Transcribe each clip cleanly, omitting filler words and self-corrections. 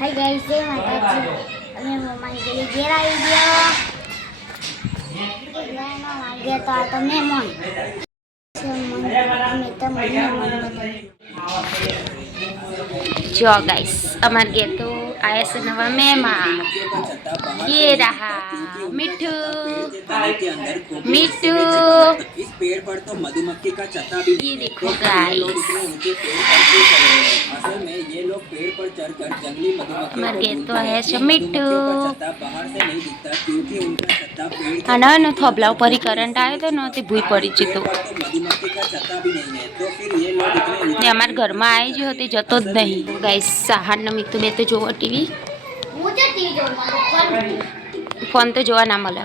Hi guys, જય માતાજી. અમે મમ્માની ગલી ઘેર આવી ગયા. ગયા તો આ તો મહેમાન જો ગાઈસ, અમાર ઘેર તો આયા છે નવા મહેમાન. ये रहा मिट्टू मिट्टू, पेड़ पर तो मधुमक्खी का छत्ता भी ये देखो गाइस. असल में ये लोग पेड़ पर चढ़कर जंगली मधुमक्खी तो है मिट्टू. बाहर से नहीं दिखता क्योंकि उनका छत्ता पेड़ आना न थोबला पर करंट आयो तो न ते भूई पड़ी ची तो मधुमक्खी का छत्ता भी नहीं है. तो फिर ये लोग इतने हमारे घर में आई जो होती जतो ज नहीं. गाइस सहान न मिट्टू बे तो जो टीवी फोन तो जोवा ना મળે.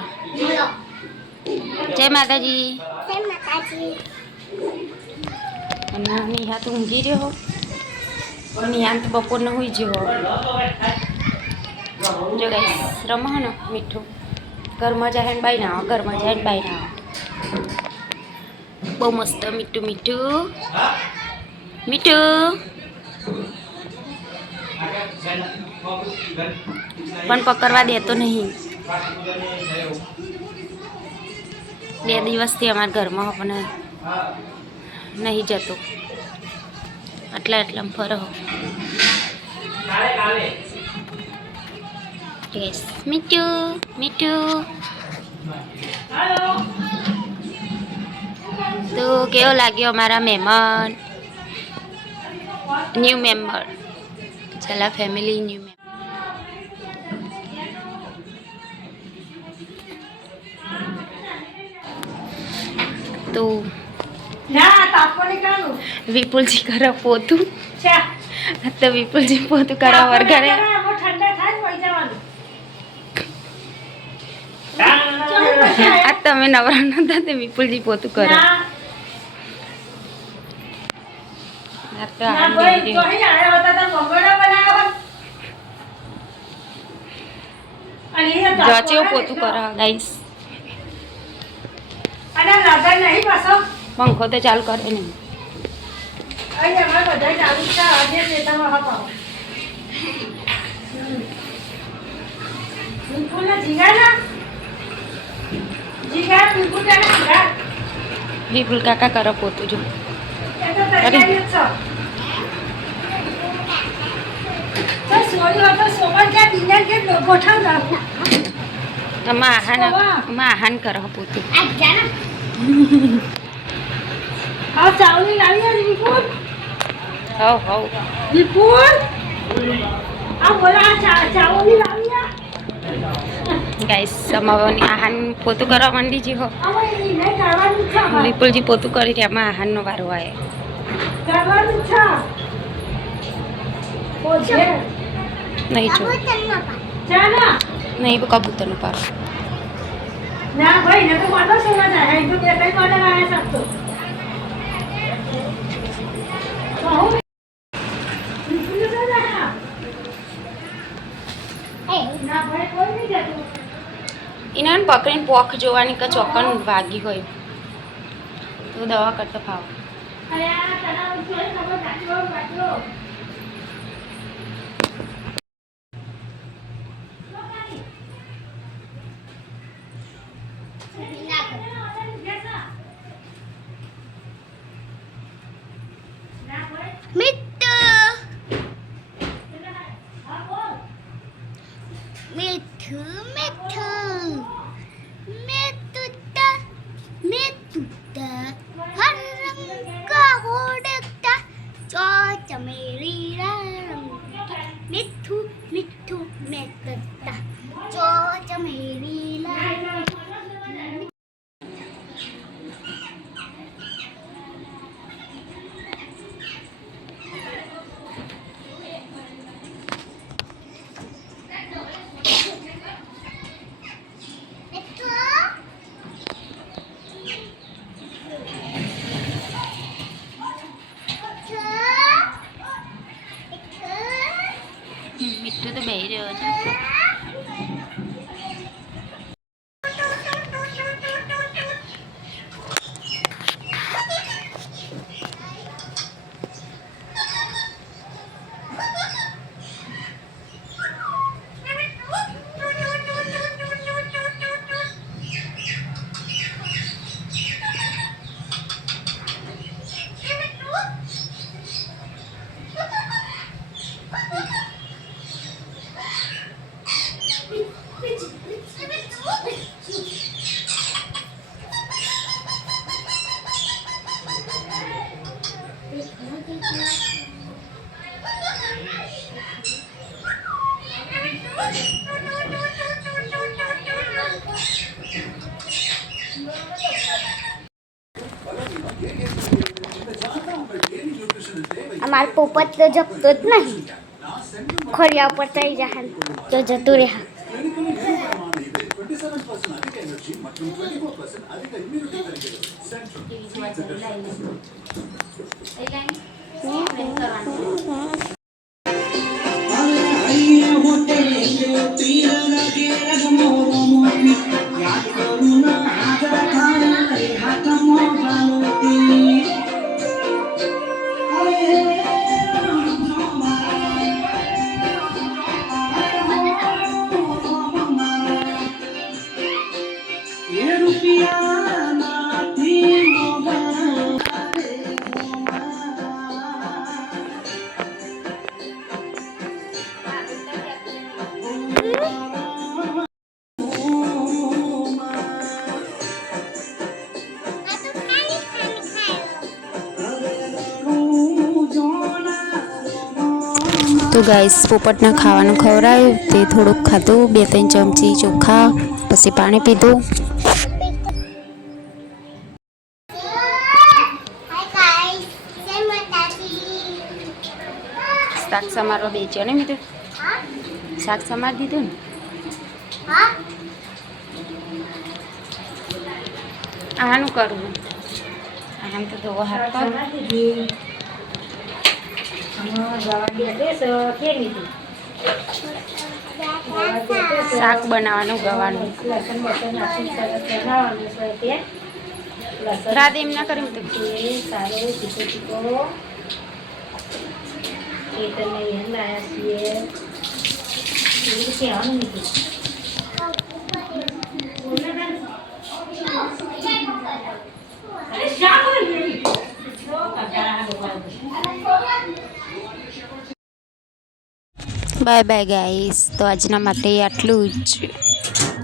જય માતાજી. જય માતાજી. અને નિહા તો ઊંઘી રહ્યો. નિહા તો બપોરનો હોઈ ગયો. જો ગાઈસ રમો ને મીઠું ઘરમાં જાય ને બાઈ ના ઘરમાં જાય ને બાઈ ના. બહુ મસ્ત મીઠું મીઠું મીઠું પણ પકડવા દેતો નહીં. 2 દિવસથી અમારા ઘરમાં પણ નહીં જતો. એટલા ફરો. મીઠું મીઠું તો કેવો લાગ્યો અમારા મહેમાન ન્યૂ મેમ્બર ચલા ફેમિલી ન્યૂ મેમ્બર. તો વિપુલજી કરો પોતું. તો વિપુલજી પોતું કરવા વરઘરે આ તમે નવરા નતા તે વિપુલજી પોતું કરો. જચેવ પોતું કરો ગાઈસ. પંખો તો ચાલુ કરે નહીં. વિપુલ કાકા કરો પોતું જો. આહાન કરો પોતું. ગાઈસ સમાવાની આહાન પોતું કરવા માંડી જી હો. વિપુલજી પોતું કરી રહ્યા. આમાં આહાનનો વારો આવે. નહીં જો નહીં કબૂતરનો પારો. ના ભાઈ ને તો માનો સોના જાય. જો બે કઈ કોને આવે શકતો. એને પકડીને પોખ જોવાની કે ચોકન વાગી હોય તો દવા કરતો ફાવ. મીઠું તો બેહી રહ્યો છે. અમાર પોપટ તો જપતો જ નહીં, ખોરિયા ઉપર ચડી જાય તો જતું રહે. તો ગાઈસ પોપટને ખાવાનું ખવડાવ્યું, તે થોડુંક ખાધું, 2-3 ચમચી ચોખા, પછી પાણી પીધું. શાક સમારવા બેચ્યો ને મીઠું, શાક સમાર દીધું ને. આનું કરવું, આમ તો ધોવા હાથ પર શાક બનાવવાનું ગવાનું રાધે એમ ના કર્યું બાય બાય ગાઈસ. તો આજના માટે આટલું જ.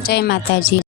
જય માતાજી.